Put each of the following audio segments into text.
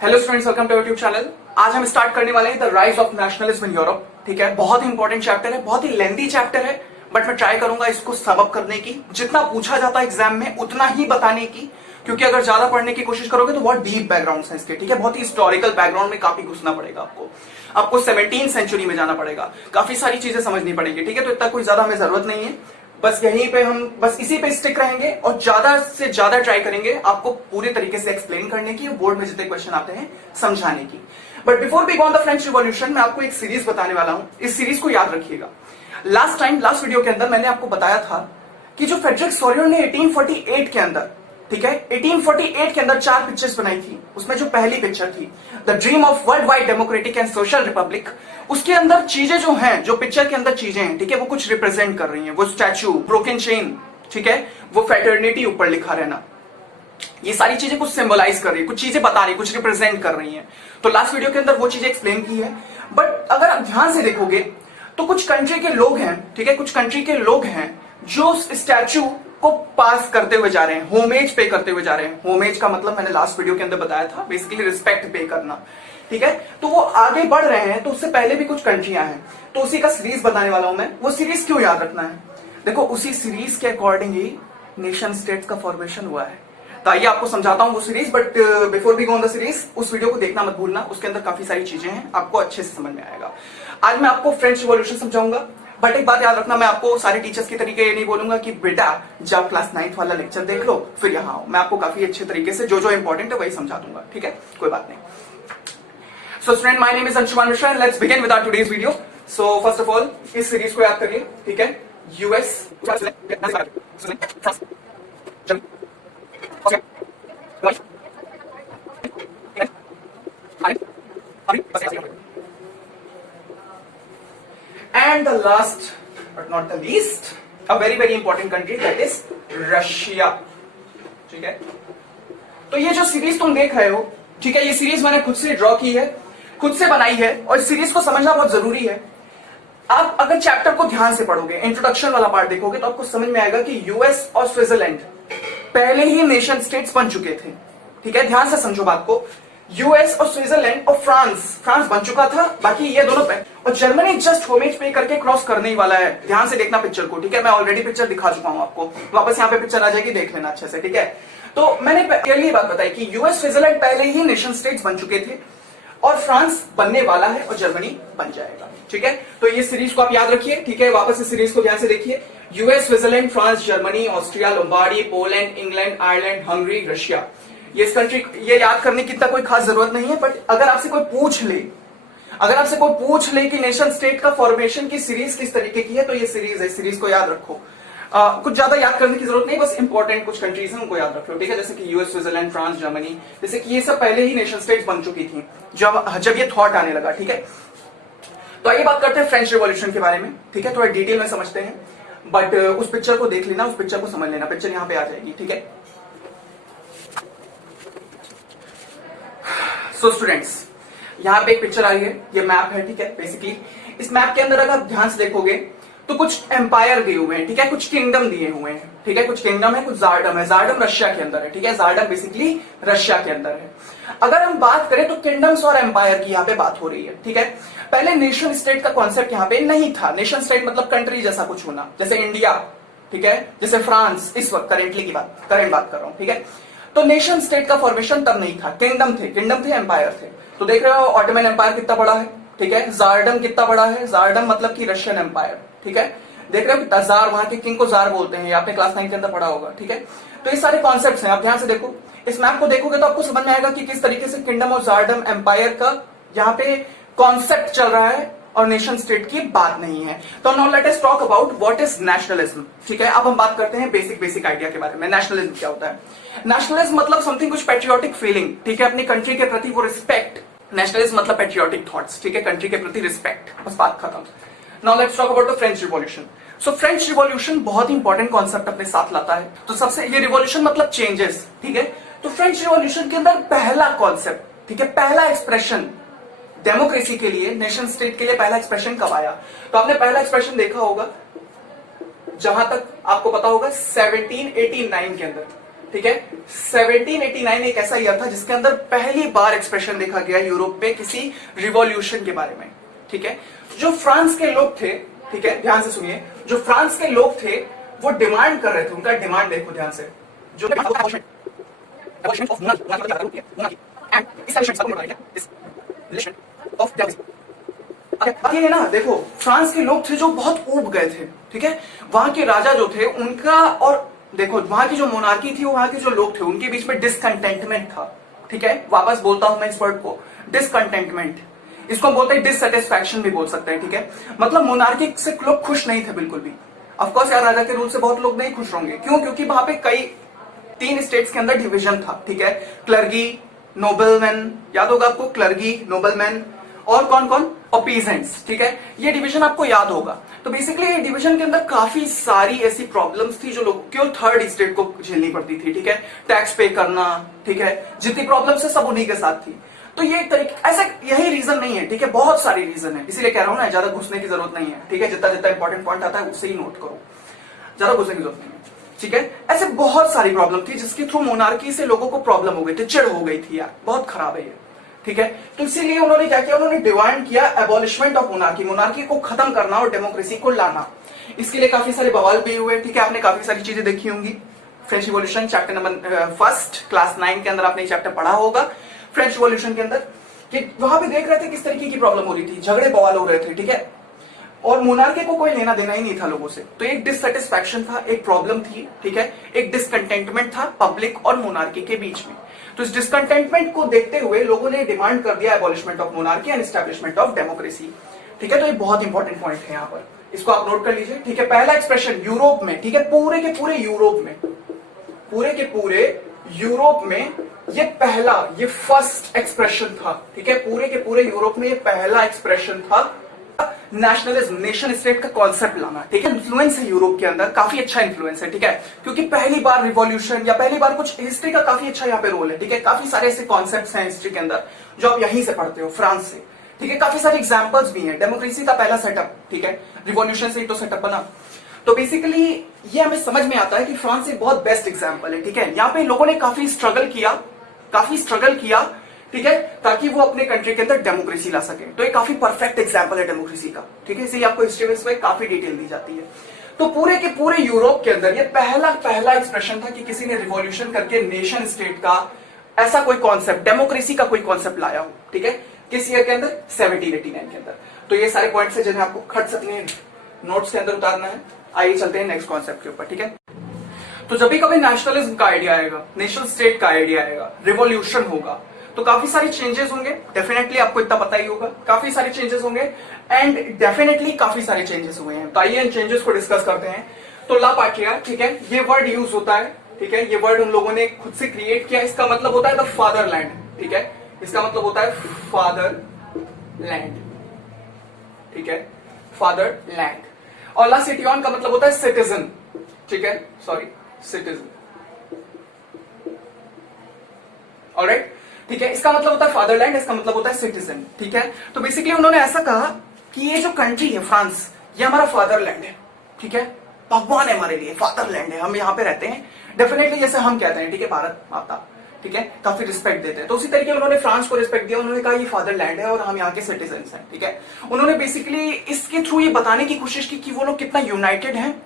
Hello students, welcome to YouTube channel. आज हम start करने वाले हैं the rise of nationalism in Europe. ठीक है, बहुत ही इंपॉर्टेंट चैप्टर है, बहुत ही लेंथी चैप्टर है, बट मैं ट्राई करूंगा इसको सबक करने की, जितना पूछा जाता है एग्जाम में उतना ही बताने की, क्योंकि अगर ज्यादा पढ़ने की कोशिश करोगे तो बहुत डीप बैकग्राउंड है इसके। ठीक है, बहुत ही हिस्टोरिकल बैकग्राउंड में काफी घुसना पड़ेगा आपको 17वीं सेंचुरी में जाना पड़ेगा, काफी सारी चीजें समझनी पड़ेगी। ठीक है, तो इतना कोई ज्यादा हमें जरूरत नहीं है, बस यहीं पे हम बस इसी पे स्टिक रहेंगे और ज्यादा से ज्यादा ट्राई करेंगे आपको पूरे तरीके से एक्सप्लेन करने की, बोर्ड में जितने क्वेश्चन आते हैं समझाने की। But before we go on the French revolution, मैं आपको एक सीरीज बताने वाला हूं। इस सीरीज को याद रखिएगा। लास्ट वीडियो के अंदर मैंने आपको बताया था कि जो फ्रेडरिक सोरियन ने 1848 के अंदर, ठीक है, 1848 के अंदर 4 पिक्चर्स बनाई थी। उसमें जो पहली पिक्चर थी the dream of world wide democratic and social Republic, उसके अंदर चीजें जो हैं, जो पिक्चर के अंदर चीजें हैं, ठीक है, वो कुछ रिप्रेजेंट कर रही हैं। वो स्टैचू, ब्रोकन चेन, ठीक है, वो फेटर्निटी ऊपर लिखा रहना, ये सारी चीजें कुछ सिंबलाइज कर रही है, कुछ चीजें बता रही है, कुछ रिप्रेजेंट कर रही हैं। तो लास्ट वीडियो के अंदर वो चीजें एक्सप्लेन की है। बट अगर आप ध्यान से देखोगे तो कुछ कंट्री के लोग हैं, ठीक है, कुछ कंट्री के लोग हैं जो स्टैचू को पास करते हुए जा रहे हैं, होमेज पे करते हुए जा रहे हैं। होमेज का मतलब मैंने लास्ट वीडियो के अंदर बताया था, बेसिकली रिस्पेक्ट पे करना। ठीक है, तो वो आगे बढ़ रहे हैं। तो उससे पहले भी कुछ कंट्रियां हैं, तो उसी का सीरीज बताने वाला हूं मैं। वो सीरीज क्यों याद रखना है, देखो उसी सीरीज के अकॉर्डिंग ही नेशन स्टेट का फॉर्मेशन हुआ है। तो आइए आपको समझाता हूं वो series. But before we go on the series, उस वीडियो को देखना मत भूलना, उसके अंदर काफी सारी चीजें हैं, आपको अच्छे से समझ में आएगा। आज मैं आपको फ्रेंच रिवॉल्यूशन समझाऊंगा। बट एक बात याद रखना, मैं आपको सारे टीचर्स के तरीके ये नहीं बोलूंगा कि बेटा जब क्लास 9th वाला लेक्चर देख लो फिर यहाँ आओ। मैं आपको काफी अच्छे तरीके से जो जो इंपॉर्टेंट है वही समझा दूंगा। ठीक है, कोई बात नहीं। So student, my name is Anshuman Mishra and let's begin with our today's video. So first of all, इस सीरीज को याद करिए, ठीक है। US, and the last but not the least, a very very important country, that is Russia. ठीक है, तो ये जो सीरीज तुम देख रहे हो, ठीक है, ये सीरीज मैंने खुद से ड्रॉ की है, खुद से बनाई है, और इस सीरीज को समझना बहुत जरूरी है। आप अगर चैप्टर को ध्यान से पढ़ोगे, इंट्रोडक्शन वाला पार्ट देखोगे, तो आपको समझ में आएगा कि यूएस और स्विट्जरलैंड पहले ही नेशन स्टेट्स बन चुके थे। ठीक है, ध्यान से समझो बात को। यूएस और स्विट्जरलैंड और फ्रांस बन चुका था, बाकी ये दोनों पे, और जर्मनी जस्ट होमेज पे करके क्रॉस करने ही वाला है। ध्यान से देखना पिक्चर को, ठीक है, मैं ऑलरेडी पिक्चर दिखा चुका हूं आपको, वापस यहाँ पे पिक्चर आ जाएगी, देख लेना अच्छे से। ठीक है, तो मैंने क्लियरली बात बताई कि यूएस स्विट्जरलैंड पहले ही नेशन स्टेट्स बन चुके थे, और फ्रांस बनने वाला है, और जर्मनी बन जाएगा। ठीक है, तो ये सीरीज को आप याद रखिए। ठीक है, वापस इस सीरीज को ध्यान से देखिए। US, Switzerland, France, Germany, Austria, Lombardy, Poland, England, Ireland, Hungary, Russia. ये कंट्री, ये याद करने की इतना कोई खास जरूरत नहीं है। बट अगर आपसे कोई पूछ ले कि नेशन स्टेट का फॉर्मेशन की सीरीज किस तरीके की है, तो ये सीरीज है, सीरीज को याद रखो। कुछ ज्यादा याद करने की जरूरत नहीं, बस इंपॉर्टेंट कुछ कंट्रीज हैं उनको याद रख लो। ठीक है, जैसे कि यूएस, स्विट्जरलैंड, फ्रांस, जर्मनी, जैसे कि ये सब पहले ही नेशन स्टेट्स बन चुकी थी जब ये थॉट आने लगा। ठीक है, तो आइए बात करते हैं फ्रेंच रिवॉल्यूशन के बारे में। ठीक है, थोड़ा डिटेल में समझते हैं, बट उस पिक्चर को देख लेना, उस पिक्चर को समझ लेना, पिक्चर यहां पे आ जाएगी। ठीक है, सो स्टूडेंट्स, यहां पे एक पिक्चर आ रही है, ये मैप है। ठीक है, बेसिकली इस मैप के अंदर अगर आप ध्यान से देखोगे तो कुछ एम्पायर दिए हुए हैं, ठीक है, कुछ किंगडम दिए हुए हैं। ठीक है, कुछ किंगडम है, कुछ जार्डम है। जार्डम रशिया के अंदर है। ठीक है, जार्डम बेसिकली रशिया के अंदर है। अगर हम बात करें तो किंगडम्स और एम्पायर की यहाँ पे बात हो रही है। ठीक है, पहले नेशन स्टेट का कॉन्सेप्ट यहाँ पे नहीं था। नेशन स्टेट मतलब कंट्री जैसा कुछ होना, जैसे इंडिया, ठीक है, जैसे फ्रांस, इस वक्त करंट बात कर रहा हूं। ठीक है, तो नेशन स्टेट का फॉर्मेशन तब नहीं था। किंगडम थे, एम्पायर थे। तो देख रहे हो ऑटोमन एम्पायर कितना बड़ा है, ठीक है, जार्डम कितना बड़ा है, जार्डम मतलब कि रशियन एम्पायर। ठीक है, देख रहे हो जार, वहां के किंग को जार बोलते हैं, आपने क्लास 9 के अंदर पढ़ा होगा। ठीक है, तो ये सारे कॉन्सेप्ट्स हैं, आप ध्यान से देखो। इस मैप को देखोगे तो आपको समझ में आएगा कि किस तरीके से किंगडम और जार्डम एम्पायर का यहाँ पे कॉन्सेप्ट चल रहा है, और नेशन स्टेट की बात नहीं है। तो now let us talk about what is nationalism. ठीक है, अब हम बात करते हैं बेसिक आइडिया के बारे में। नेशनलिज्म क्या होता है? नेशनलिज्म मतलब समथिंग, कुछ पैट्रियोटिक फीलिंग, ठीक है, अपनी कंट्री के प्रति वो रिस्पेक्ट। नेशनलिज्म मतलब पैट्रियोटिक थॉट्स, ठीक है, कंट्री के प्रति रिस्पेक्ट, बस बात खत्म। Now let's talk about the French revolution. So French revolution बहुत ही इंपॉर्टेंट कॉन्सेप्ट अपने साथ लाता है। तो सबसे, ये रिवॉल्यूशन मतलब चेंजेस। ठीक है, तो फ्रेंच रिवॉल्यूशन के अंदर पहला कॉन्सेप्ट, ठीक है, पहला एक्सप्रेशन डेमोक्रेसी के लिए, नेशन स्टेट के लिए पहला एक्सप्रेशन कब आया? तो आपने पहला एक्सप्रेशन देखा होगा, जहां तक आपको पता होगा 1789 के अंदर। ठीक है। 1789 एक ऐसा ईयर था जिसके अंदर पहली बार एक्सप्रेशन देखा गया यूरोप में किसी रिवॉल्यूशन के बारे में, ठीक है। जो फ्रांस के लोग थे, ठीक है, ध्यान से सुनिए, जो फ्रांस के लोग थे वो डिमांड कर रहे थे, उनका डिमांड देखो ध्यान से, जो ये ना देखो, फ्रांस के लोग थे जो बहुत ऊब गए थे, ठीक है। वहां के राजा जो थे उनका, और देखो वहां की जो मोनार्की थी, वहां के जो लोग थे उनके बीच में डिसकंटेंटमेंट था, ठीक है। वापस बोलता हूं मैं इस वर्ड को, डिसकंटेंटमेंट, इसको हम बोलते हैं डिससेटिस्फैक्शन भी बोल सकते हैं, ठीक है। मतलब मोनार्की से लोग खुश नहीं थे बिल्कुल भी। ऑफ कोर्स यार, राजा के रूल से बहुत लोग नहीं खुश होंगे, क्यों? क्योंकि वहां पे कई 3 स्टेट्स के अंदर डिवीजन था, ठीक है। क्लर्गी, नोबलमैन, याद होगा आपको, क्लर्गी, नोबलमैन, और कौन कौन, और पीजेंट्स, ठीक है। ये डिवीजन आपको याद होगा। तो बेसिकली ये डिवीजन के अंदर काफी सारी ऐसी प्रॉब्लम्स थी जो लोग केवल थर्ड स्टेट को झेलनी पड़ती थी, ठीक है। टैक्स पे करना, ठीक है, जितनी प्रॉब्लम्स है सब उन्हीं के साथ थी। तो ये एक तरीके, ऐसा यही रीजन नहीं है, ठीक है, बहुत सारी रीजन है, इसीलिए कह रहा हूं ना, ज्यादा घुसने की जरूरत नहीं है, ठीक है। जितना जितना इंपॉर्टेंट पॉइंट आता है उससे ही नोट करो, ज्यादा घुसने की जरूरत नहीं है, ठीक है। ऐसे बहुत सारी प्रॉब्लम थी जिसके थ्रू मोनार्की से लोगों को प्रॉब्लम हो गई थी, चिढ़ हो गई थी यार, बहुत खराब है ये, ठीक है। तो इसीलिए उन्होंने क्या किया, उन्होंने डिमांड किया एबॉलिशमेंट ऑफ मोनार्की, मोनार्की को खत्म करना और डेमोक्रेसी को लाना। इसके लिए काफी सारे बवाल भी हुए, ठीक है। आपने काफी सारी चीजें देखी होंगी। French revolution chapter number 1 class 9 के अंदर आपने चैप्टर पढ़ा होगा, फ्रेंच रिवॉल्यूशन के अंदर, कि वहां भी देख रहे थे किस तरीके की प्रॉब्लम हो रही थी, झगड़े बवाल हो रहे थे, ठीक है। और मोनार्की को कोई लेना देना ही नहीं था लोगों से। तो एक डिससेटिस्फैक्शन था, एक प्रॉब्लम थी, ठीक है, एक डिसकंटेंटमेंट था पब्लिक और मोनार्की के बीच में। तो इस डिसकंटेंटमेंट को देखते हुए लोगों ने डिमांड कर दिया abolishment of monarchy and establishment of democracy, ठीक है। तो ये बहुत इंपॉर्टेंट पॉइंट है यहाँ पर, इसको आप नोट कर लीजिए, ठीक है। पहला एक्सप्रेशन यूरोप में, ठीक है, पूरे के पूरे यूरोप में, पूरे के पूरे यूरोप में ये पहला, ये फर्स्ट एक्सप्रेशन था, ठीक है। पूरे के पूरे यूरोप में ये पहला एक्सप्रेशन था नेशनलिज्म, नेशन स्टेट का कॉन्सेप्ट लाना, ठीक है। इन्फ्लुएंस है यूरोप के अंदर, काफी अच्छा इन्फ्लुएंस है, ठीक है, क्योंकि पहली बार रिवॉल्यूशन या पहली बार कुछ, हिस्ट्री का काफी अच्छा यहाँ पे रोल है, ठीक है। काफी सारे ऐसे कॉन्सेप्ट्स हैं हिस्ट्री के अंदर जो आप यहीं से पढ़ते हो, फ्रांस से, ठीक है। काफी सारे एग्जाम्पल्स भी हैं। डेमोक्रेसी का पहला सेटअप, ठीक है, रिवॉल्यूशन से ही तो सेटअप बना। तो बेसिकली ये हमें समझ में आता है कि फ्रांस एक बहुत बेस्ट एग्जाम्पल है, ठीक है। यहाँ पे लोगों ने काफी स्ट्रगल किया, ठीक है, ताकि वो अपने कंट्री के अंदर डेमोक्रेसी ला सके। तो ये काफी परफेक्ट एग्जांपल है डेमोक्रेसी का, ठीक है। इसलिए आपको हिस्ट्री में काफी डिटेल दी जाती है। तो पूरे के पूरे यूरोप के अंदर ये पहला एक्सप्रेशन था कि किसी ने रिवॉल्यूशन करके नेशन स्टेट का ऐसा कोई कॉन्सेप्ट, डेमोक्रेसी का कोई कॉन्सेप्ट लाया हो, ठीक है। किस ईयर के अंदर, 1789 के अंदर। तो ये सारे पॉइंट्स है जिन्हें आपको खट सकने नोट्स के अंदर उतारना है। आइए चलते हैं नेक्स्ट कॉन्सेप्ट के ऊपर, ठीक है। तो जब भी कभी नेशनलिज्म का आइडिया आएगा, नेशन स्टेट का आइडिया आएगा, रिवॉल्यूशन होगा, तो काफी सारे चेंजेस होंगे। डेफिनेटली आपको इतना पता ही होगा, काफी सारे चेंजेस होंगे, एंड डेफिनेटली काफी सारे चेंजेस हुए हैं। तो आइए इन चेंजेस को डिस्कस करते हैं। तो ला पार्टिया, ठीक है, ये वर्ड यूज होता है, ठीक है, ये वर्ड उन लोगों ने खुद से क्रिएट किया। इसका मतलब होता है द फादरलैंड, ठीक है, इसका मतलब होता है फादरलैंड, ठीक है, फादरलैंड। और ला सिटियन का मतलब होता है सिटीजन, ठीक है, सॉरी, सिटीजन, ऑलराइट, ठीक है। इसका मतलब होता है फादरलैंड, इसका मतलब होता है सिटीजन, ठीक है। तो बेसिकली उन्होंने ऐसा कहा कि ये जो कंट्री है फ्रांस, ये हमारा फादरलैंड है, ठीक है, भगवान है हमारे लिए, फादरलैंड है, हम यहाँ पे रहते हैं। डेफिनेटली जैसे हम कहते हैं, ठीक है, भारत माता, ठीक है, काफी रिस्पेक्ट देते हैं। तो उसी तरीके उन्होंने फ्रांस को रिस्पेक्ट दिया, उन्होंने कहा ये फादरलैंड है और हम यहाँ के सिटीजन हैं, ठीक है। उन्होंने बेसिकली इसके थ्रू ये बताने की कोशिश की कि वो लोग कितना यूनाइटेड हैं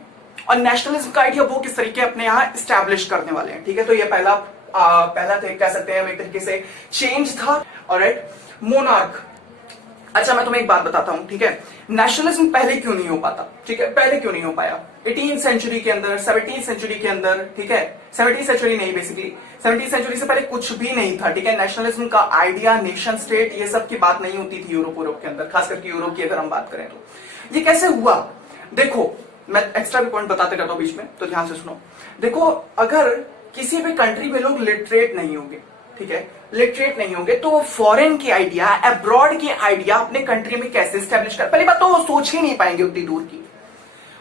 और नेशनलिज्म का आइडिया वो किस तरीके अपने यहाँ स्टैब्लिश करने वाले हैं, ठीक है। तो ये पहला कह सकते हैं एक तरीके से चेंज था, ऑलराइट। मोनार्क, अच्छा मैं तुम्हें एक बात बताता हूं, ठीक है, नेशनलिज्म पहले क्यों नहीं हो पाता, ठीक है, पहले क्यों नहीं हो पाया 18th सेंचुरी के अंदर, 17th सेंचुरी के अंदर, ठीक है, 17th सेंचुरी नहीं, बेसिकली 17th सेंचुरी से पहले कुछ भी नहीं था, ठीक है। नेशनलिज्म का आइडिया, नेशन स्टेट, ये सब की बात नहीं होती थी यूरोप के अंदर, खास करके यूरोप की अगर हम बात करें तो। ये कैसे हुआ, देखो मैं एक्स्ट्रा भी पॉइंट बताते रहता हूं बीच में, तो ध्यान से सुनो। देखो, अगर किसी भी कंट्री में लोग लिटरेट नहीं होंगे, ठीक है, लिटरेट नहीं होंगे, तो वो फॉरेन की आइडिया, अब्रॉड की आइडिया अपने कंट्री में कैसे स्टैब्लिश कर, पहली बात तो वो सोच ही नहीं पाएंगे उतनी दूर की,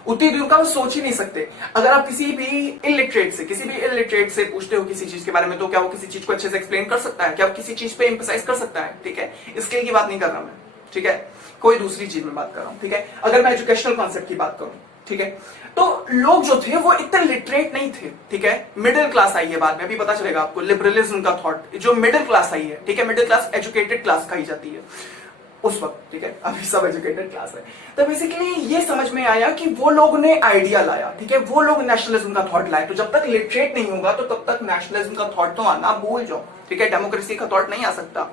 उतनी दूर का वो सोच ही नहीं सकते। अगर आप किसी भी इलिटरेट से पूछते हो किसी चीज के बारे में, तो क्या वो किसी चीज को अच्छे से एक्सप्लेन कर सकता है, क्या वो किसी चीज पे एम्फसाइज कर सकता है, ठीक है। स्किल की बात नहीं कर रहा मैं, ठीक है, कोई दूसरी चीज में बात कर रहा हूं, ठीक है। अगर मैं एजुकेशनल कॉन्सेप्ट की बात करूं, ठीक है। तो लोग जो थे वो इतने लिटरेट नहीं थे, ठीक है। मिडिल क्लास आई है बाद में, अभी पता चलेगा आपको, लिबरलिज्म का थॉट, जो मिडिल क्लास आई है, ठीक है। मिडिल क्लास एजुकेटेड क्लास कही जाती है उस वक्त, ठीक है। अभी सब एजुकेटेड क्लास है। तो बेसिकली ये समझ में आया कि वो लोग ने आइडिया लाया, ठीक है, वो लोग नेशनलिज्म का थॉट लाए। तो जब तक लिटरेट नहीं होगा तो तब तक नेशनलिज्म का थॉट तो आना भूल जाओ, ठीक है। डेमोक्रेसी का थॉट नहीं आ सकता,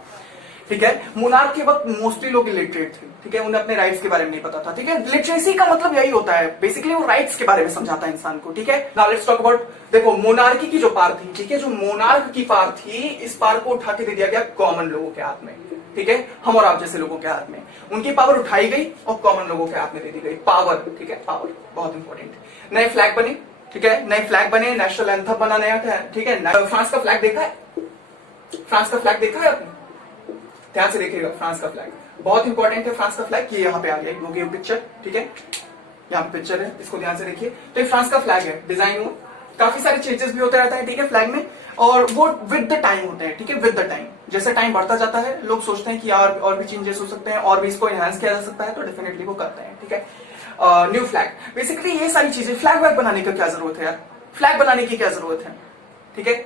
ठीक है। मोनार्क के वक्त मोस्टली लोग इलिटरेट थे, ठीक है, उन्हें अपने राइट्स के बारे में नहीं पता था, ठीक है। लिटरेसी का मतलब यही होता है बेसिकली, वो राइट्स के बारे में समझाता है इंसान को, ठीक है। नाउ लेट्स टॉक अबाउट, देखो मोनार्की की जो पार थी, ठीक है, जो मोनार्क की पार थी, इस पार को उठा के दे दिया गया कॉमन लोगों के हाथ में, ठीक है, हम और आप जैसे लोगों के हाथ में। उनकी पावर उठाई गई और कॉमन लोगों के हाथ में दे दी गई पावर, ठीक है। पावर बहुत इंपॉर्टेंट। नए फ्लैग बने, ठीक है, नए फ्लैग बने, नेशनल एंथम बना नया, ठीक है। फ्रांस का फ्लैग देखा है? फ्रांस का फ्लैग देखा है आपने? ध्यान से देखिएगा, फ्रांस का फ्लैग बहुत इंपॉर्टेंट है। फ्रांस का फ्लैग ये यहाँ पे आ गया होगी पिक्चर, ठीक है, यहाँ पे पिक्चर है, इसको ध्यान से देखिए। तो ये फ्रांस का फ्लैग है, डिजाइन हो, काफी सारे चेंजेस भी होते रहता है, ठीक है, फ्लैग में, और वो विद द टाइम होते हैं, ठीक है, विद द टाइम। जैसे टाइम बढ़ता जाता है लोग सोचते हैं कि यार और भी चेंजेस हो सकते हैं, और भी इसको एनहांस किया जा सकता है, तो डेफिनेटली वो करते हैं, ठीक है। न्यू फ्लैग, बेसिकली ये सारी चीजें, फ्लैग वैग बनाने की क्या जरूरत है यार? फ्लैग बनाने की क्या जरूरत है, ठीक है।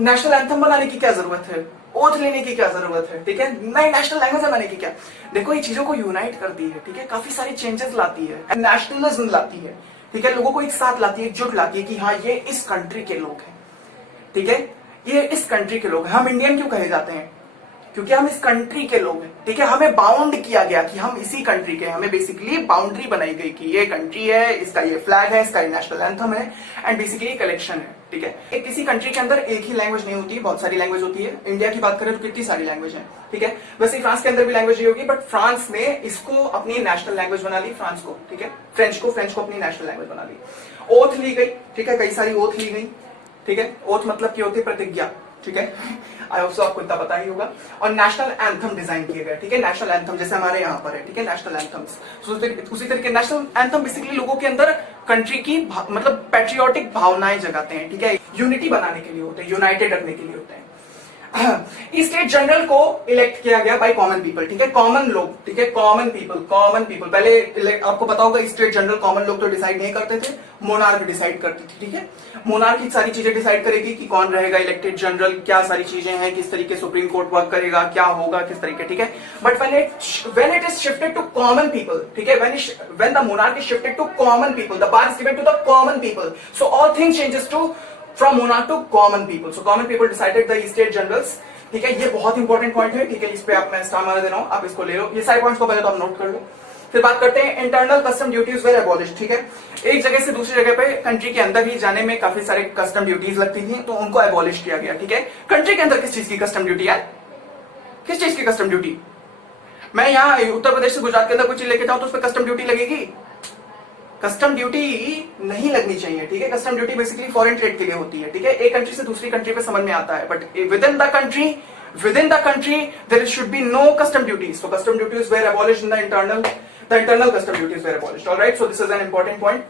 नेशनल एंथम बनाने की क्या जरूरत है? ओथ लेने की क्या जरूरत है, ठीक है। नई नेशनल लैंग्वेज बनाने की क्या? देखो ये चीजों को यूनाइट करती है, ठीक है, काफी सारी चेंजेस लाती है, नेशनलिज्म लाती है, ठीक है, लोगों को एक साथ लाती है, एकजुट लाती है कि हाँ ये इस कंट्री के लोग हैं, ठीक है, ये इस कंट्री के लोग हैं। हम इंडियन क्यों कहे जाते हैं? क्योंकि हम इस कंट्री के लोग हैं, ठीक है। हमें बाउंड किया गया कि हम इसी कंट्री के, हमें बेसिकली बाउंड्री बनाई गई कि ये कंट्री है, इसका ये फ्लैग है, इसका ये नेशनल एंथम है, एंड बेसिकली कलेक्शन है, ठीक है। एक किसी कंट्री के अंदर एक ही लैंग्वेज नहीं होती, बहुत सारी लैंग्वेज होती है। इंडिया की बात करें तो कितनी सारी लैंग्वेज है, ठीक है। वैसे फ्रांस के अंदर भी लैंग्वेज नहीं होगी, बट फ्रांस ने इसको अपनी नेशनल लैंग्वेज बना ली, फ्रांस को, ठीक है। फ्रेंच को अपनी नेशनल लैंग्वेज बना ली। ओथ ली गई, ठीक है, कई सारी ओथ ली गई, ठीक है। ओथ मतलब क्या होती है? प्रतिज्ञा, ठीक है। आई होप सो आपको इतना पता ही होगा। और नेशनल एंथम डिजाइन किए गए, ठीक है, नेशनल एंथम जैसे हमारे यहाँ पर है, ठीक है, नेशनल एंथम्स। उसी तरीके नेशनल एंथम बेसिकली लोगों के अंदर कंट्री की मतलब पैट्रियोटिक भावनाएं जगाते हैं, ठीक है, यूनिटी बनाने के लिए होते हैं, यूनाइटेड रखने के लिए होते हैं। स्टेट जनरल को इलेक्ट किया गया बाय कॉमन पीपल, ठीक है, कॉमन लोग, ठीक है, कॉमन पीपल। पहले आपको पता होगा स्टेट जनरल कॉमन लोग तो डिसाइड नहीं करते थे, मोनार्क डिसाइड करती थी, ठीक है। मोनार्क सारी चीजें डिसाइड करेगी कि कौन रहेगा इलेक्टेड जनरल, क्या सारी चीजें हैं, किस तरीके सुप्रीम कोर्ट वर्क करेगा, क्या होगा, किस तरीके, ठीक है। But when it is shifted to common people, ठीक है, when the monarch is shifted to common people, the power is given to the common people, so all things changes to from monarch to common people. So common people decided the state generals, ठीक है। ये बहुत important point है, ठीक है, इस पे आप मैं स्टार मार दे रहा हूं, आप इसको ले लो, ये सारे पॉइंट्स को पहले तो आप नोट कर लो। फिर बात करते हैं internal custom duties were abolished, ठीक है। एक जगह से दूसरी जगह पे कंट्री के अंदर ही जाने में काफी सारे कस्टम ड्यूटीज लगती थी, तो उनको एबॉलिश किया गया, ठीक है। कंट्री के अंदर किस चीज की कस्टम ड्यूटी है? किस चीज की कस्टम ड्यूटी? मैं यहाँ उत्तर प्रदेश से गुजरात के अंदर कुछ चीज लेके जाऊं तो उस पर कस्टम ड्यूटी लगेगी? कस्टम ड्यूटी नहीं लगनी चाहिए, ठीक है। Custom duty basically foreign trade के लिए होती है, ठीक है, एक कंट्री से दूसरी कंट्री पे समझ में आता है, but with in the country there should be no custom duties. So custom duties were abolished in the internal custom duties were abolished. All right, so this is an important point.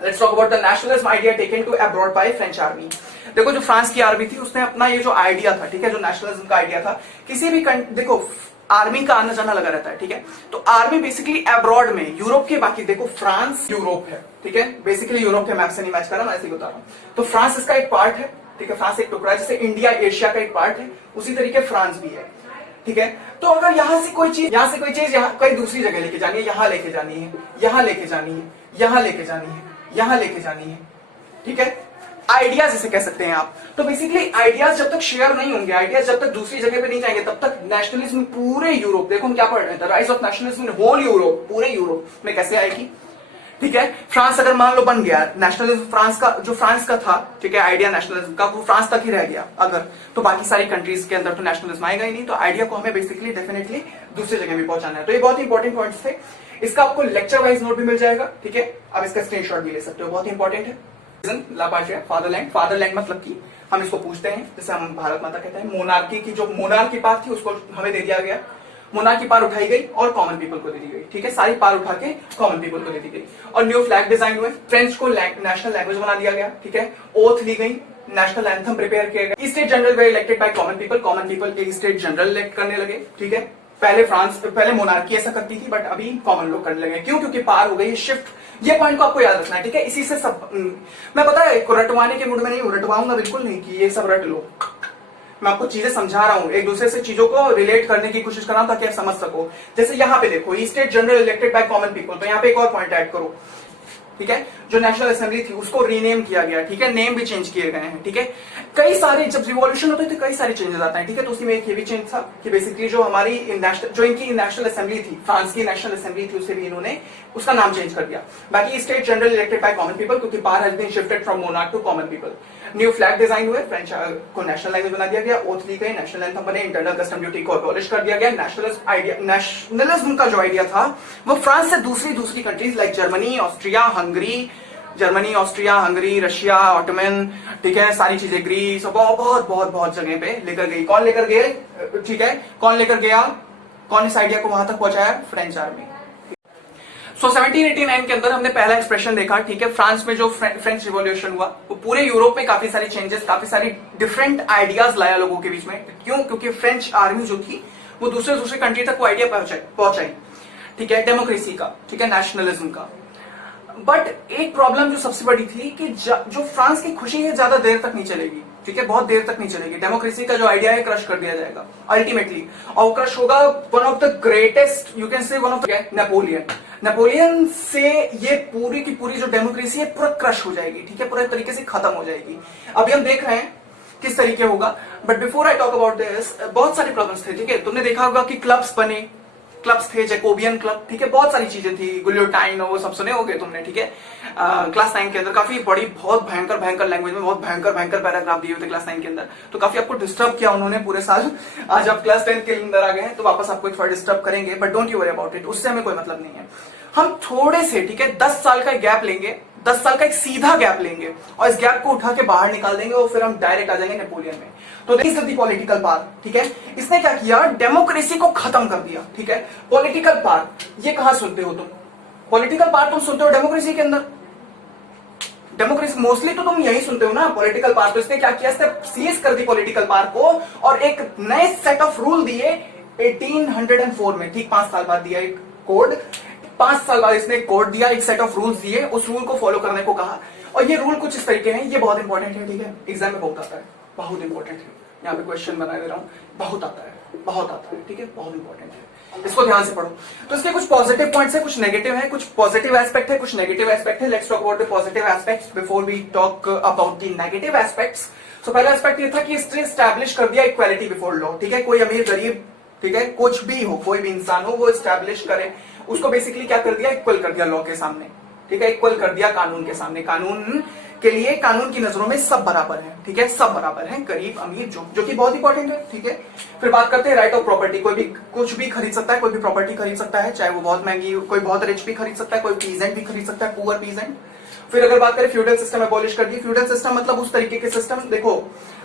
Let's talk about the nationalism idea taken to abroad by French army. देखो जो France की army थी उसने अपना ये जो idea था, ठीक है, जो नेशनलिज्म का आइडिया था, किसी भी देखो आर्मी का आना जाना लगा रहता है, ठीक है। तो आर्मी बेसिकली अब्रॉड में यूरोप के बाकी, देखो फ्रांस यूरोप है, ठीक है, बेसिकली यूरोप के मैप से नहीं मैच कर रहा, मैं ऐसे ही बता रहा हूं। तो फ्रांस इसका एक पार्ट है, ठीक है, फ्रांस एक टुकड़ा है, जैसे इंडिया एशिया का एक पार्ट है, उसी तरीके फ्रांस भी है, ठीक है। तो अगर यहां से कोई चीज यहाँ कहीं दूसरी जगह लेके जानी है, यहां लेके जानी है, यहां लेके जानी है, यहां लेके जानी है, यहां लेके जानी है, ठीक है, आइडियाज इसे कह सकते हैं आप। तो बेसिकली आइडियाज जब तक शेयर नहीं होंगे, आइडियाज जब तक दूसरी जगह पे नहीं जाएंगे, तब तक नेशनलिज्म पूरे यूरोप, देखो हम क्या पढ़ रहे हैं, the rise of nationalism in whole Europe, पूरे यूरोप में कैसे आएगी, ठीक है। फ्रांस अगर मान लो बन गया नेशनलिज्म, फ्रांस का था, ठीक है, आइडिया नेशनलिज्म का वो फ्रांस तक ही रह गया अगर, तो बाकी सारी कंट्रीज के अंदर तो नेशनलिज्म आएगा ही नहीं। तो आइडिया को हमें बेसिकली डेफिनेटली दूसरी जगह भी पहुंचाना है। तो ये बहुत इंपॉर्टेंट पॉइंट्स थे, इसका आपको लेक्चर वाइज नोट भी मिल जाएगा, ठीक है, आप इसका स्क्रीनशॉट भी ले सकते हो, बहुत इंपॉर्टेंट है। लापार्टिया फादरलैंड मतलब कि हम इसको पूछते हैं, जैसे हम भारत माता कहते हैं, मोनार्की की जो मोनार्की पार थी उसको हमें दे दिया गया, मोनार्की पार उठाई गई और कॉमन पीपल को दे दी गई, ठीक है, सारी पार उठा के कॉमन पीपल को दे दी गई। और न्यू फ्लैग डिजाइन हुए, फ्रेंच को नेशनल लैंग्वेज बना दिया गया, ठीक है, ओथ ली गई, नेशनल एंथम प्रिपेयर किया गया, state general way elected by common people के स्टेट जनरल इलेक्ट करने लगे, ठीक है। पहले मोनार्की ऐसा करती थी, बट अभी कॉमन लोग करने लगे। क्यों? क्योंकि पार हो गई शिफ्ट। ये पॉइंट को आपको याद रखना है, ठीक है। इसी से सब मैं पता है रटवाने के मूड में नहीं हूं, रटवाऊंगा बिल्कुल नहीं कि ये सब रट लो। मैं आपको चीजें समझा रहा हूं, एक दूसरे से चीजों को रिलेट करने की कोशिश कर रहा हूं ताकि आप समझ सको। जैसे यहाँ पे देखो, state general elected by common people, तो यहाँ पे एक और पॉइंट ऐड करो, ठीक है। जो नेशनल असेंबली थी उसको रीनेम किया गया, ठीक है, नेम भी चेंज किए गए हैं, ठीक है। कई सारे, जब रिवॉल्यूशन होते थे कई सारे चेंजेस आते हैं, ठीक है। तो उसी में एक ये भी चेंज था कि बेसिकली जो हमारी जो इनकी नेशनल असेंबली थी, फ्रांस की नेशनल असेंबली थी, उसे भी इन्होंने उसका नाम चेंज कर दिया। बाकी state general elected by common people, क्योंकि power has been shifted from monarch to common people. New flag design हुए, फ्रेंच को नेशनल लैंग्वेज बना दिया गया, ओथ ली गई, नेशनल एंथम बने, इंटरनल कस्टम ड्यूटी को अबॉलिश कर दिया गया। नेशनलिज्म का जो आइडिया था वो फ्रांस से दूसरी countries like Germany, Austria, Hungary, Russia, Ottoman, ठीक है, सारी चीजें, ग्रीस, बहुत जगह पे लेकर गई। कौन लेकर गए? ठीक है, कौन लेकर गया? कौन इस आइडिया को वहां तक पहुंचाया? French army. सो 1789 के अंदर हमने पहला एक्सप्रेशन देखा, ठीक है। फ्रांस में जो फ्रेंच रिवॉल्यूशन हुआ वो पूरे यूरोप में काफी सारे चेंजेस, काफी सारी डिफरेंट आइडियाज लाया लोगों के बीच में। क्यों? क्योंकि फ्रेंच आर्मी जो थी वो दूसरे कंट्री तक वो आइडिया पहुंचाई, ठीक है, डेमोक्रेसी का, ठीक है, नेशनलिज्म का। बट एक प्रॉब्लम जो सबसे बड़ी थी कि जो फ्रांस की खुशी है ज्यादा देर तक नहीं चलेगी, ठीक है, बहुत देर तक नहीं चलेगी। डेमोक्रेसी का जो आइडिया है क्रश कर दिया जाएगा अल्टीमेटली, और क्रश होगा one of the greatest, you can say one of Napoleon से ये पूरी की पूरी जो डेमोक्रेसी है पूरा क्रश हो जाएगी, ठीक है, पूरे तरीके से खत्म हो जाएगी। अभी हम देख रहे हैं किस तरीके होगा, but before I talk about this, बहुत सारे प्रॉब्लम्स थे, ठीक है। तुमने देखा होगा कि क्लब्स बने, क्लब्स थे, जैकोबियन क्लब, ठीक है, बहुत सारी चीजें थी, गुलियोटाइन, वो सब सुने होंगे तुमने, ठीक है। क्लास 9 के अंदर काफी बड़ी, बहुत भयंकर लैंग्वेज में बहुत भयंकर पैराग्राफ दिए हुए थे क्लास 9 के अंदर, तो काफी आपको डिस्टर्ब किया उन्होंने पूरे साल। आज आप क्लास 10 के अंदर आ गए हैं तो वापस आपको थोड़ा डिस्टर्ब करेंगे, but don't you worry about it, उससे हमें कोई मतलब नहीं है। हम थोड़े से, ठीक है, 10 साल का गैप लेंगे, 10 साल का एक सीधा गैप लेंगे और इस गैप को उठा के बाहर निकाल देंगे और फिर हम डायरेक्ट आ जाएंगे नेपोलियन में। तो this is the political part, ठीक है। इसने क्या किया? डेमोक्रेसी को खत्म कर दिया, ठीक है। पॉलिटिकल पार्ट ये कहां सुनते हो तुम? पॉलिटिकल पार्ट तुम सुनते हो डेमोक्रेसी के अंदर, डेमोक्रेसी मोस्टली तो तुम यही सुनते हो ना, पॉलिटिकल पार्ट। तो इसने क्या किया? इसने सीज कर दी पॉलिटिकल पार्ट को और एक नए सेट ऑफ रूल दिए 1804 में, ठीक 5 साल बाद दिया एक कोड। 5 साल बाद इसने एक कोड दिया, एक सेट ऑफ रूल्स दिए, उस रूल को फॉलो करने को कहा। और ये रूल कुछ इस तरीके हैं, ये बहुत इंपॉर्टेंट है, ठीक है, एग्जाम में बहुत आता है, बहुत इंपॉर्टेंट है। यहाँ पे क्वेश्चन बना दे रहा हूं, बहुत आता है, ठीक है, बहुत इंपॉर्टेंट है, इसको ध्यान से पढ़ो। तो इसके कुछ पॉजिटिव पॉइंट्स है, कुछ नेगेटिव है, कुछ पॉजिटिव एस्पेक्ट है, कुछ नेगेटिव एस्पेक्ट है। Let's talk about the positive aspects before we talk about the negative aspects. So पहला एस्पेक्ट ये था कि इसने एस्टैब्लिश कर दिया इक्वालिटी बिफोर लॉ, ठीक है। कोई अमीर गरीब, ठीक है, कुछ भी हो, कोई भी इंसान हो, वो एस्टैब्लिश करे, उसको बेसिकली क्या कर दिया? इक्वल कर दिया लॉ के सामने, ठीक है, इक्वल कर दिया कानून के सामने। कानून के लिए, कानून की नजरों में सब बराबर है, ठीक है, सब बराबर है, गरीब अमीर जो कि बहुत इंपॉर्टेंट है, ठीक है। फिर बात करते हैं राइट ऑफ प्रॉपर्टी। कोई भी कुछ भी खरीद सकता है, कोई भी प्रॉपर्टी खरीद सकता है, चाहे वो बहुत महंगी हो, कोई बहुत रिच भी खरीद सकता है, कोई पीजेंट भी खरीद सकता है, पुअर पीजेंट। फिर अगर बात करें फ्यूडल सिस्टम एबॉलिश कर दी। फ्यूडल सिस्टम मतलब उस तरीके के सिस्टम, देखो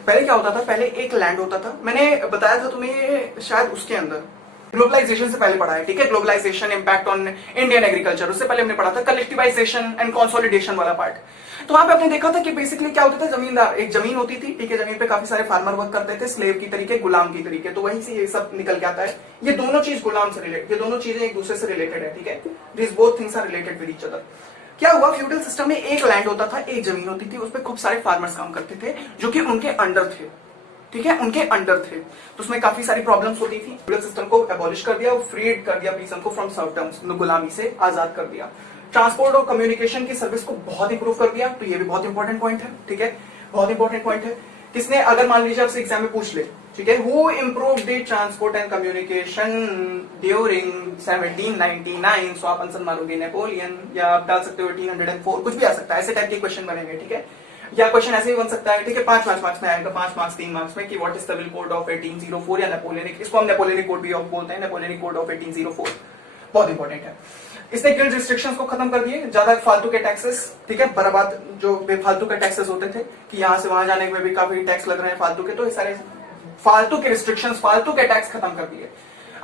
पहले क्या होता था, पहले एक लैंड होता था, मैंने बताया था तुम्हें शायद उसके अंदर, ग्लोबलाइजेशन से पहले पढ़ा है, ठीक है, globalisation impact on Indian agriculture, उससे पहले हमने पढ़ा था कलेक्टिवाइजेशन एंड कंसोलिडेशन वाला पार्ट। तो वहां पे आपने देखा था कि बेसिकली क्या होता था, जमीनदार, एक जमीन होती थी, ठीक है, जमीन पे काफी सारे फार्मर वर्क करते थे, स्लेव की तरीके, गुलाम की तरीके, तो वहीं से ये सब निकल के आता है। ये दोनों चीज गुलाम से रिलेटेड, ये दोनों चीजें एक दूसरे से रिलेटेड है, ठीक है, this both things are related with each other. क्या हुआ? फ्यूडल सिस्टम में एक लैंड होता था, एक जमीन होती थी, उस पर खूब सारे फार्मर्स काम करते थे जो कि उनके अंडर थे, ठीक है, उनके अंडर थे। तो उसमें काफी सारी प्रॉब्लम्स होती थी। फ्यूडल सिस्टम को एबॉलिश कर दिया, फ्रीड कर दिया पीसन को फ्रॉम सर्वटर्म्स, गुलामी से आजाद कर दिया। ट्रांसपोर्ट और कम्युनिकेशन की सर्विस को बहुत इंप्रूव कर दिया, तो ये भी बहुत इंपॉर्टेंट पॉइंट है, ठीक है, बहुत इंपॉर्टेंट पॉइंट है। किसने, अगर मान लीजिए आपसे एग्जाम में पूछ ले, ठीक है, who improve the transport and communication during 1799, सो आप आंसर मारोगे नेपोलियन, या आप डाल सकते हो 1804, कुछ भी आ सकता है, ऐसे टाइप के क्वेश्चन बनेंगे, ठीक है। या क्वेश्चन ऐसे भी बन सकता है, ठीक है, 5 मार्क्स में आएगा, 5 मार्क्स 3 मार्क्स में, कि what is the will code of 1804 या नेपोलियनिक, इसको हम नेपोलियनिक कोड भी बोलते हैं, नेपोलियनिक कोड ऑफ 1804, बहुत इंपॉर्टेंट है। इसने गिल्ड रिस्ट्रिक्शंस को खत्म कर दिए, ज्यादा फालतू के टैक्सेस, ठीक है, बराबर जो बेफालतू के टैक्सेस होते थे कि यहाँ से वहां जाने में भी काफी टैक्स लग रहे हैं फालतू के, तो ये सारे फालतू के रिस्ट्रिक्शंस, फालतू के टैक्स खत्म कर दिए।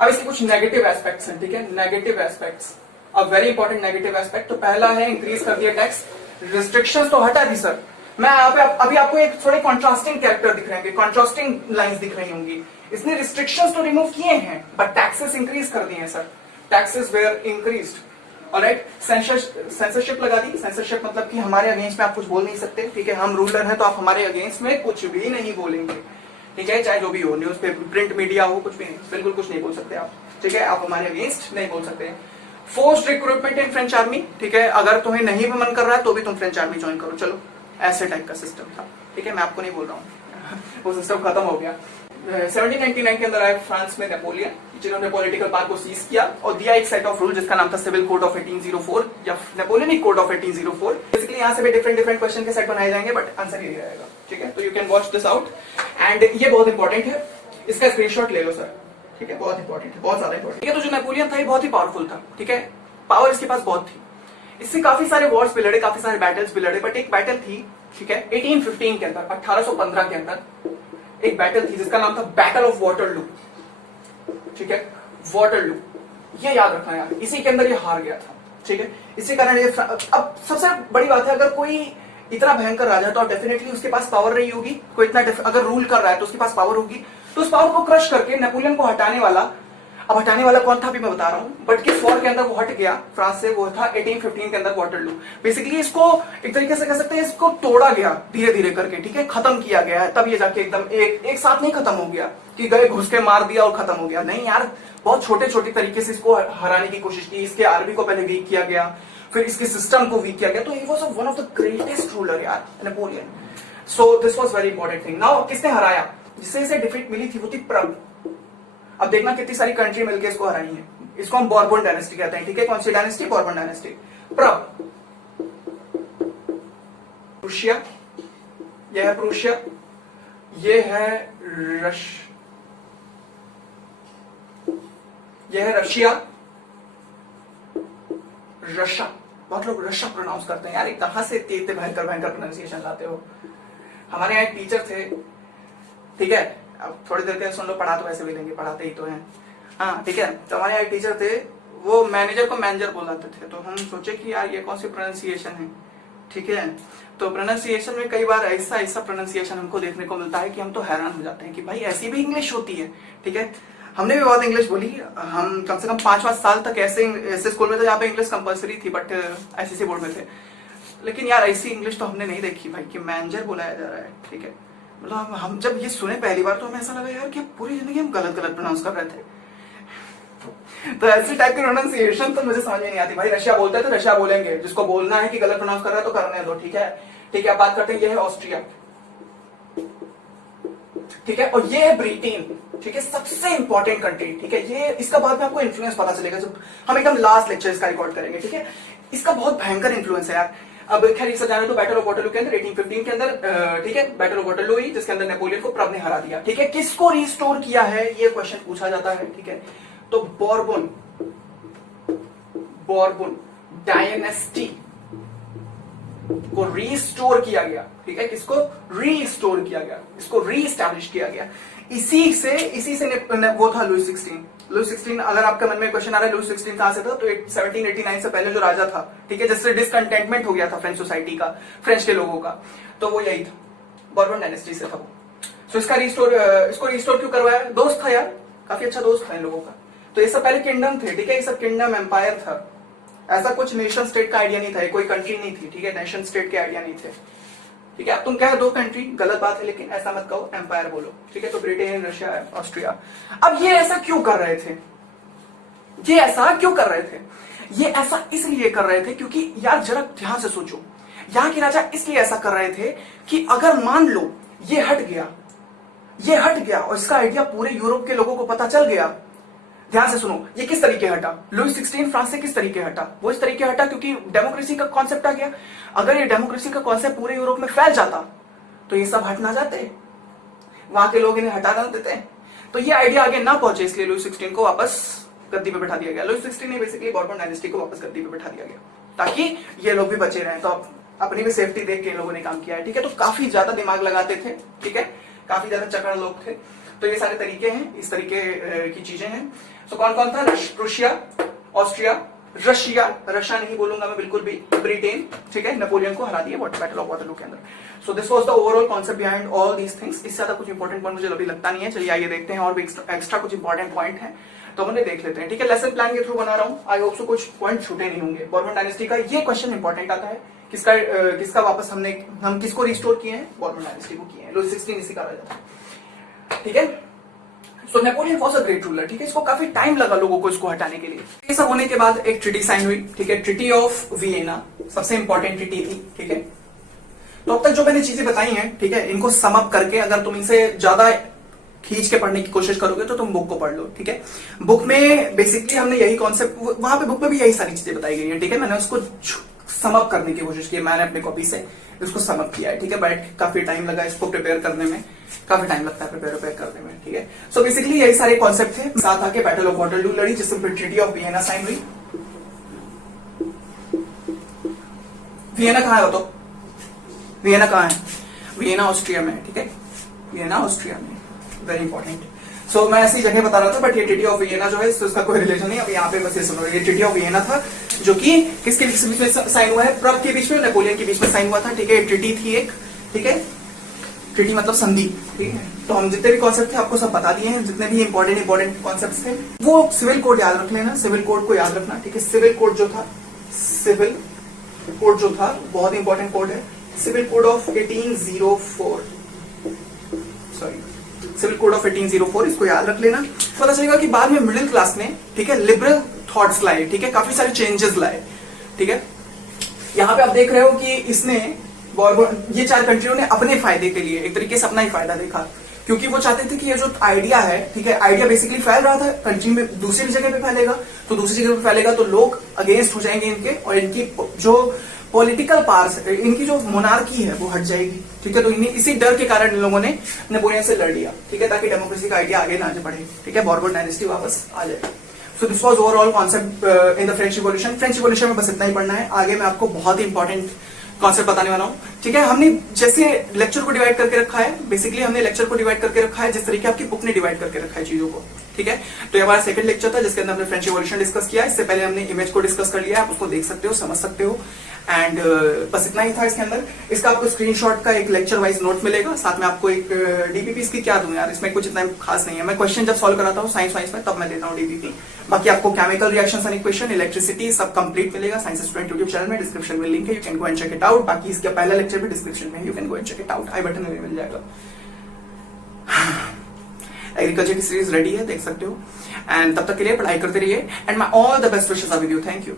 अब इसके कुछ नेगेटिव एस्पेक्ट्स हैं, ठीक है, नेगेटिव एस्पेक्ट्स, अब वेरी इंपॉर्टेंट नेगेटिव एस्पेक्ट। तो पहला है इंक्रीज कर दिया टैक्स, रिस्ट्रिक्शंस तो हटा दी सर, मैं यहाँ पे अभी आपको एक थोड़े कॉन्ट्रास्टिंग कैरेक्टर दिख रहे हैं, कॉन्ट्रास्टिंग लाइंस दिख रही होंगी। इसने रिस्ट्रिक्शंस तो रिमूव किए हैं बट टैक्सेस इंक्रीज कर दिए हैं sir, taxes were increased. Alright, censorship लगा दी। सेंसरशिप मतलब कि हमारे अगेंस्ट में आप कुछ बोल नहीं सकते, ठीक है, हम रूलर हैं तो आप हमारे अगेंस्ट में कुछ भी नहीं बोलेंगे, ठीक है, चाहे जो भी हो, न्यूज पेपर, प्रिंट मीडिया हो, कुछ भी नहीं, बिल्कुल कुछ नहीं बोल सकते आप, ठीक है, आप हमारे अगेंस्ट नहीं बोल सकते। Forced recruitment in French army, ठीक है, अगर तुम्हें नहीं भी मन कर रहा है तो भी तुम फ्रेंच आर्मी ज्वाइन करो, चलो, ऐसे टाइप का सिस्टम था, ठीक है, मैं आपको नहीं बोल रहा हूँ वो सिस्टम खत्म हो गया। 1799 के अंदर आए फ्रांस में नेपोलियन, जिन्होंने पॉलिटिकल पावर को सीज किया और दिया एक सेट ऑफ रूल जिसका नाम था सिविल कोड ऑफ 1804 या नेपोलियनिक कोड ऑफ 1804। बेसिकली यहाँ से भी डिफरेंट क्वेश्चन के सेट बनाए जाएंगे बट आंसर यही रहेगा, ठीक है, तो you can watch this out and ये बहुत इंपॉर्टेंट है, इसका स्क्रीनशॉट ले लो सर, ठीक है, बहुत इंपॉर्टेंट है, बहुत ज्यादा इंपॉर्टेंट है। तो जो नेपोलियन था ये बहुत ही पावरफुल था, ठीक है, पावर इसके पास बहुत थी, इससे काफी सारे वॉर्स भी लड़े, काफी सारे बैटल्स भी लड़े, बट एक बैटल थी, ठीक है, 1815 के अंदर, 1815 के अंदर एक बैटल थी जिसका नाम था बैटल ऑफ वाटरलू, ठीक है, वाटरलू, ये याद रखना यार, इसी के अंदर ये हार गया था, ठीक है, इसी कारण ये। अब सबसे बड़ी बात है, अगर कोई इतना भयंकर राजा है तो डेफिनेटली उसके पास पावर रही होगी, कोई इतना अगर रूल कर रहा है तो उसके पास पावर होगी, तो उस पावर को क्रश करके नेपोलियन को हटाने वाला, अब हटाने वाला कौन था अभी मैं बता रहा हूं, बट किस वॉर के अंदर वो हट गया फ्रांस से, वो था 1815 के अंदर वाटरलू। बेसिकली इसको एक तरीके से कह सकते हैं, इसको तोड़ा गया धीरे धीरे करके, ठीक है, खत्म किया गया है, तब ये जाके एकदम एक साथ नहीं खत्म हो गया कि गए घुस के मार दिया और खत्म हो गया, नहीं यार, बहुत छोटे छोटे तरीके से इसको हराने की कोशिश की। इसके आर्मी को पहले वीक किया गया, फिर इसके सिस्टम को वीक किया गया, तो he was one of the greatest ruler यार, Napoleon. So this was very important thing. Now किसने हराया, जिससे इसे डिफीट मिली थी, वो थी प्रग। अब देखना कितनी सारी कंट्री मिलकर इसको हराई है, इसको हम बॉर्बन डायनेस्टी कहते हैं, ठीक है, कौन सी डायनेस्टी, बॉर्बन डायनेस्टी। प्रग, प्रूशिया, यह है प्रूशिया, यह है यह है रशिया, रशा, बहुत लोग रशा प्रोनाउंस करते हैं यार, कहां से इतने भयंकर प्रोनाउंसिएशन लाते हो। हमारे यहाँ एक टीचर थे, ठीक है, अब थोड़ी देर के सुन लो, पढ़ा तो वैसे भी लेंगे, पढ़ाते ही तो हैं, हाँ, ठीक है, तो हमारे यहाँ एक टीचर थे, वो मैनेजर को मैनेजर बुलाते थे, तो हम सोचे कि यार ये कौन सी प्रोनाउंसिएशन है, ठीक है, तो प्रोनाउंसिएशन में कई बार ऐसा प्रोनाउंसिएशन हमको देखने को मिलता है कि हम तो हैरान हो जाते हैं कि भाई ऐसी भी इंग्लिश होती है, ठीक है, हमने भी बहुत इंग्लिश बोली, हम कम से कम 5 साल तक ऐसे स्कूल में थे जहाँ पे इंग्लिश कंपलसरी थी, बट ICSE बोर्ड में थे, लेकिन यार ऐसी इंग्लिश तो हमने नहीं देखी भाई कि मैनेजर बुलाया जा रहा है, ठीक है, मतलब हम जब ये सुने पहली बार तो हमें ऐसा लगा यार कि पूरी जिंदगी हम गलत प्रोनाउंस कर रहे थे। तो ऐसी टाइप की प्रोनाउंसिएशन तो मुझे समझ में नहीं आती भाई। रशिया बोलते हैं तो रशिया बोलेंगे, जिसको बोलना है कि गलत प्रोनाउंस कर रहा है तो करने दो, ठीक है, ठीक है। अब बात करते हैं, ये है ऑस्ट्रिया, ठीक है, और ये है ब्रिटेन, ठीक है, सबसे इंपॉर्टेंट कंट्री, ठीक है, ये इसका बाद में आपको इन्फ्लुएंस पता चलेगा जब हम एकदम लास्ट लेक्चर इसका रिकॉर्ड करेंगे, ठीक है, इसका बहुत भयंकर इन्फ्लुएंस है यार। अब खैर इससे जाने तो बैटल ऑफ वाटरलू के अंदर 1815 के अंदर, ठीक है, बैटल ऑफ वाटरलू हुई जिसके अंदर नेपोलियन को प्रग ने हरा दिया, ठीक है। किसको रिस्टोर किया है ये क्वेश्चन पूछा जाता है, ठीक है, तो बॉर्बन डायनेस्टी को रीस्टोर किया गया, ठीक है, किसको रीस्टोर किया गया, इसको रीस्टैब्लिश किया गया। इसी से वो था लुई 16। अगर आपके मन में क्वेश्चन आ रहा है लुई 16 कहां से था, तो 1789 से पहले जो राजा था, ठीक है, जिससे डिसकंटेंटमेंट हो गया था फ्रेंच सोसाइटी का, फ्रेंच के लोगों का, तो वो यही था, बॉर्बन डायनेस्टी से था वो। सो इसको रिस्टोर क्यों करवाया, दोस्त था यार, काफी अच्छा दोस्त था इन लोगों का। तो ये सब पहले किंगडम थे, ठीक है, ये सब किंगडम एम्पायर था, ऐसा कुछ नेशन स्टेट का आइडिया नहीं था, कोई कंट्री नहीं थी, ठीक है, नेशन स्टेट के आइडिया नहीं थे, ठीक है। अब तुम कहे 2 कंट्री, गलत बात है, लेकिन ऐसा मत कहो, एम्पायर बोलो, ठीक है। तो ब्रिटेन, रशिया, ऑस्ट्रिया। अब ये ऐसा क्यों कर रहे थे, ये ऐसा इसलिए कर रहे थे क्योंकि यार जरा ध्यान से सोचो, यहाँ के राजा इसलिए ऐसा कर रहे थे कि अगर मान लो ये हट गया और इसका आइडिया पूरे यूरोप के लोगों को पता चल गया। ध्यान से सुनो, ये किस तरीके हटा, लुई 16 फ्रांस से किस तरीके हटा, वो इस तरीके हटा क्योंकि डेमोक्रेसी का कॉन्सेप्ट आ गया। अगर ये डेमोक्रेसी का कॉन्सेप्ट पूरे यूरोप में फैल जाता तो ये सब हट ना जाते, वहां के लोग इन्हें हटा ना देते, तो ये आइडिया आगे ना पहुंचे, इसलिए लुई 16 को वापस गद्दी पे बैठा दिया गया। लुई 16 ने बेसिकली बॉर्बन डायनेस्टी को वापस गद्दी पे बैठा दिया गया ताकि ये लोग भी बचे रहे। तो अपनी भी सेफ्टी देख के लोगों ने काम किया है, ठीक है। तो काफी ज्यादा दिमाग लगाते थे, ठीक है, काफी ज्यादा चकड़ लोग थे। तो ये सारे तरीके हैं, इस तरीके की चीजें हैं। तो कौन कौन था, प्रूशिया, ऑस्ट्रिया, रशिया नहीं बोलूंगा मैं बिल्कुल भी, ब्रिटेन, ठीक है, नेपोलियन को हरा दिया बैटल ऑफ वाटरलू के अंदर। सो this was the overall concept behind all these things. इससे ज्यादा कुछ इंपॉर्टेंट पॉइंट मुझे अभी लगता नहीं है। चलिए आइए देखते हैं और भी एक्स्ट्रा कुछ इंपॉर्टेंट पॉइंट है तो हमने देख लेते हैं, ठीक है। लेसन प्लान के थ्रू बना रहा हूँ, आई होप सो कुछ पॉइंट छूटे नहीं होंगे। बॉर्बन डायनेस्टी का ये क्वेश्चन इंपॉर्टेंट आता है, किसका वापस हम किसको रिस्टोर किए हैं, बॉर्बन डायनेस्टी को किए हैं। लुई 16 इसी का राजा था, ठीक है। So Napoleon was a great ruler, ठीक है। इसको काफी टाइम लगा लोगों को इसको हटाने के लिए। ये सब होने के बाद एक ट्रीटी साइन हुई, ठीक है, ट्रीटी ऑफ वियना, सबसे इंपॉर्टेंट ट्रीटी थी, ठीक है। तो अब तक जो मैंने चीजें बताई हैं, ठीक है, इनको सम अप करके अगर तुम इनसे ज्यादा खींच के पढ़ने की कोशिश करोगे तो तुम बुक को पढ़ लो, ठीक है। बुक में बेसिकली हमने यही कॉन्सेप्ट, वहां पे बुक में भी यही सारी चीजें बताई गई है, ठीक है। मैंने उसको सम अप करने की कोशिश की, मैंने अपनी कॉपी से इसको सम अप किया है, ठीक है। बट काफी टाइम लगा इसको प्रिपेयर करने में, काफी टाइम लगता है प्रिपेयर करने में, ठीक है। सो बेसिकली यही सारे कॉन्सेप्ट थे। साथ आके बैटल ऑफ वाटरलू लड़ी, जिससे फिर ट्रीटी ऑफ वियना साइन हुई। वियना कहां है वो, तो वियना कहां है, वियना ऑस्ट्रिया में, ठीक है, वियना ऑस्ट्रिया में, वेरी इंपॉर्टेंट। सो मैं ऐसी जगह बता रहा था, बट ये ट्रीटी ऑफ वियना जो है इसका कोई रिलेशन नहीं। अब यहाँ पे बस ये सुनो, ये ट्रीटी ऑफ वियना था जो कि किसके बीच में साइन हुआ है, प्रग के बीच में, नेपोलियन के बीच में साइन हुआ था, ठीक है। ट्रीटी थी एक, ठीक है, ट्रीटी मतलब संधि, ठीक है। तो हम जितने भी कॉन्सेप्ट थे आपको सब बता दिए हैं, जितने भी इंपॉर्टेंट कॉन्सेप्ट थे। वो सिविल कोड याद रख लेना, सिविल कोड को याद रखना, ठीक है। सिविल कोड जो था बहुत इंपॉर्टेंट कोड है, civil code of 1804, sorry, civil code of 1804, इसको याद रख लेना। पता चलेगा कि बाद में मिडिल क्लास ने, ठीक है, लिबरल थॉट्स लाए, ठीक है, काफी सारे चेंजेस लाए, ठीक है। यहां पे आप देख रहे हो कि इसने ये 4 कंट्रियों ने अपने फायदे के लिए एक तरीके से अपना ही फायदा देखा, क्योंकि वो चाहते थे कि ये जो आइडिया है, ठीक है, आइडिया बेसिकली फैल रहा था कंट्री में, दूसरी जगह पे फैलेगा, तो दूसरी जगह पे फैलेगा तो लोग अगेंस्ट हो जाएंगे इनके, और इनकी जो पॉलिटिकल पार्स, इनकी जो मोनार्की है वो हट जाएगी, ठीक है। तो इसी डर के कारण इन लोगों ने नेपोलियन से लड़ लिया, ठीक है, ताकि डेमोक्रेसी का आइडिया आगे ना बढ़े, ठीक है, बॉर्बन डायनेस्टी वापस आ जाए। सो this was overall concept in the French revolution. French revolution में बस इतना ही पढ़ना है, आगे मैं आपको बहुत ही इंपॉर्टेंट कॉन्सेप्ट बताने वाला हूं, ठीक है। हमने जैसे लेक्चर को डिवाइड करके रखा है, बेसिकली हमने लेक्चर को डिवाइड करके रखा है जिस तरीके आपकी बुक ने डिवाइड करके रखा है चीजों को, ठीक है। तो ये हमारा सेकंड लेक्चर था जिसके अंदर हमने फ्रेंच रिवॉल्यूशन डिस्कस किया। इससे पहले हमने इमेज को डिस्कस कर लिया, आप उसको देख सकते हो, समझ सकते हो, एंड बस इतना ही था इसके अंदर। इसका आपको स्क्रीनशॉट का एक लेक्चर वाइज नोट मिलेगा, साथ में आपको एक डीपीपी इसकी क्या दूं यार, इसमें कुछ इतना खास नहीं है। मैं क्वेश्चन जब सॉल्व कराता हूँ साइंस में तब मैं देता हूँ डीपीपी। बाकी आपको chemical reactions and equation, electricity सब कंप्लीट मिलेगा साइंस स्टूडेंट यूट्यूब चैनल में, डिस्क्रिप्शन में लिंक है, you can go and check it out. बाकी इसका पहला लेक्चर भी डिस्क्रिप्शन में, you can go and check it out, I button में मिल जाएगा। एग्रीकल्चर की सीरीज रेडी है, देख सकते हो। एंड तब तक के लिए पढ़ाई करते रहिए, and my all the best wishes are with you, thank you.